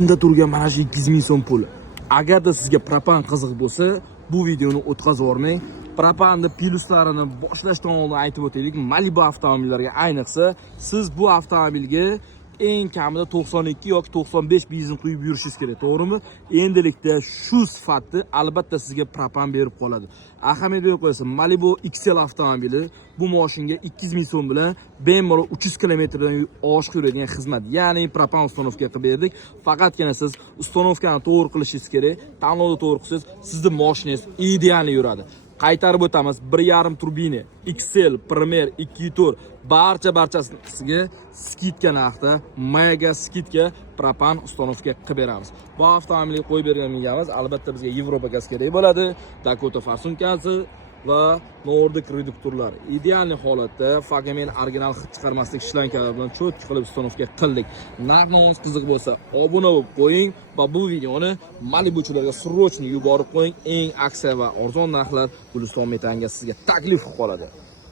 Bunda turgan mana shu 200 ming so'm pul. Agarda sizga propan qiziq bo'lsa, bu videoni o'tkazib o'rmang. Propanni plyuslarini boshlashdan oldin aytib o'taylik. Malibu avtomobillariga ayniqsa, siz bu avtomobilga eng kamida 92 yoki 95 benzin quyib yurishingiz kerak, to'g'rimi? Endilikda shu sifatni albatta sizga propan berib qoladi. Ahamiyat berib qo'yasiz. Malibu XL avtomobili bu mashinga 200 ming so'm bilan bemalol 300 kilometrdan oshiq yuradigan xizmat. Ya'ni propan uстановка qilib berdik. Faqatgina siz uстановкani to'g'ri qilishingiz kerak. Tanlovni to'g'ri qilsangiz, sizning mashinangiz ideal yuradi. Qaytarib o'tamiz. 1.5 turbina, XL, Premier, 2 tur barchasiga skidka narxda, mega skidka propan uстановка qilib beramiz. Bu avtomobilga qo'yib bergan miyamiz albatta bizga Yevropa gaz kerak bo'ladi. Dakota farsunkasi va Nordic reduktorlar ideal holatda, faqat men original hid chiqarmaslik shlankalar bilan cho'tki qilib uстановка qildik. Narxingiz qiziq bo'lsa, obuna bo'lib qo'ying va bu videoni Malibuchilarga srochni yuborib qo'ying. Eng aksiya va arzon narxlar Guliston Metanga sizga taklif qilib qoladi.